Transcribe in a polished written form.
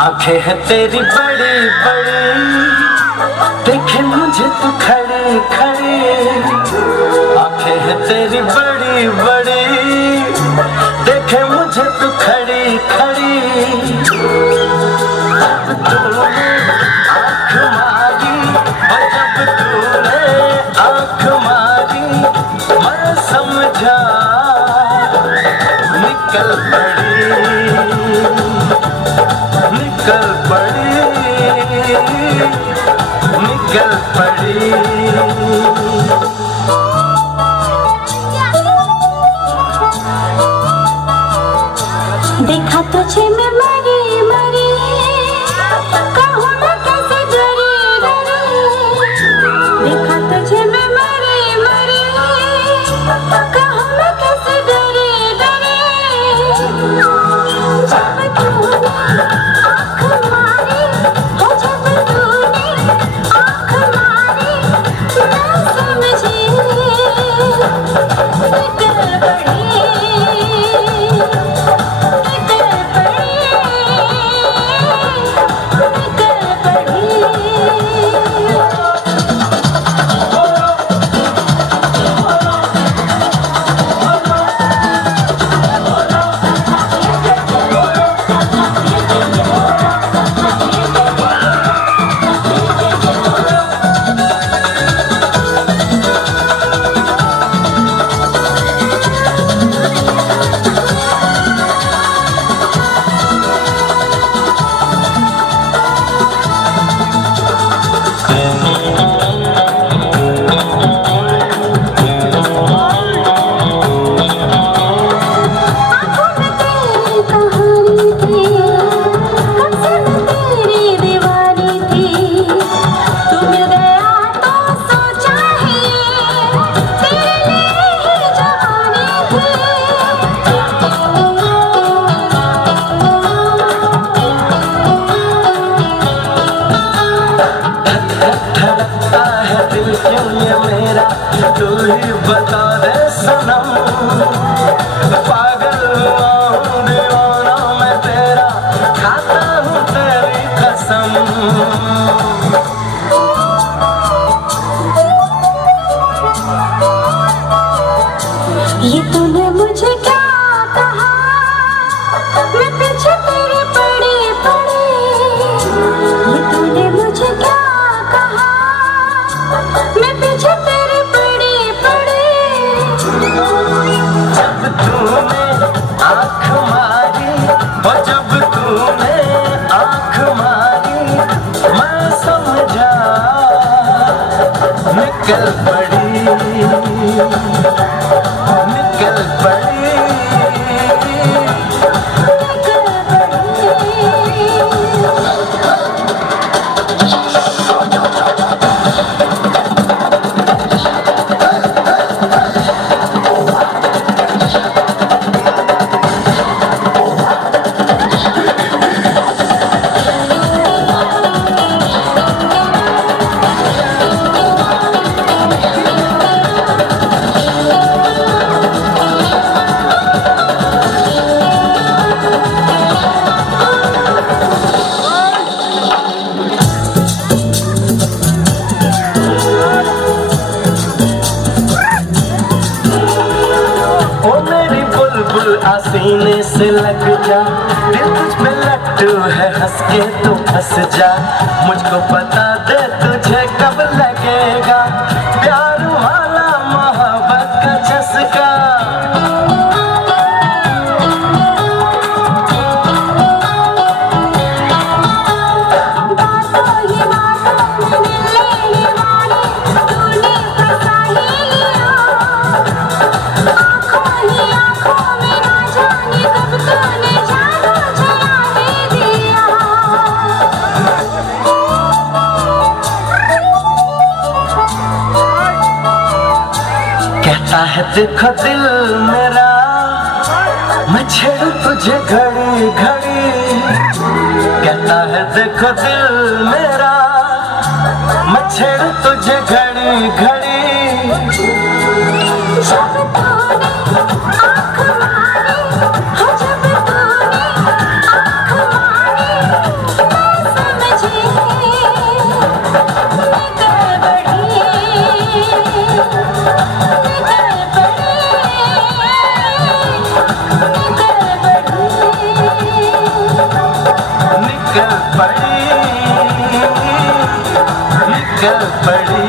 आंखें हैं तेरी बड़ी बड़ी, देखे मुझे तू खड़ी खड़ी। आंखें हैं तेरी बड़ी बड़ी, देखे मुझे तू खड़ी खड़ी। जब तूने आँख मारी, जब तूने आँख मारी, मैं समझा निकल पड़ी, निकल पड़ी, निकल पड़ी। देखा तुझे मैं मरी मरी, कहूँ मैं कैसे डरी डरी। देखा तुझे मैं मरी मरी, कहूँ मैं कैसे डरी डरी। जब तूने आँख मारी, हो जब तूने आँख मारी, मैं समझी निकल पड़ी। तू ही बता दे सनम, पागल हुआ हूँ दीवाना मैं तेरा, खाता हूँ तेरी कसम। ये तूने मुझे क्या कहा, मैं पीछे तेरे पड़ी पड़ी। ये तूने मुझे क्या कहा, मैं पीछे तेरे पड़ी पड़ी। जब तूने आँख मारी, और जब तूने आँख मारी, मैं समझा निकल पड़ी, निकल पड़ी। सीने से लग जा, दिल तुझ पे लट्टू है, हंस के तू फंस जा। मुझको बता दे तुझे कब लगेगा प्यार वाला मोहब्बत का चस्का। कहता है देखो दिल मेरा, मैं छेड़ू तुझे घड़ी घड़ी। कहता है देखो दिल मेरा, मैं छेड़ू तुझे घड़ी घड़ी। जब तूने आँख मारी, हो जब तूने आँख मारी, मुश्किल पड़ी।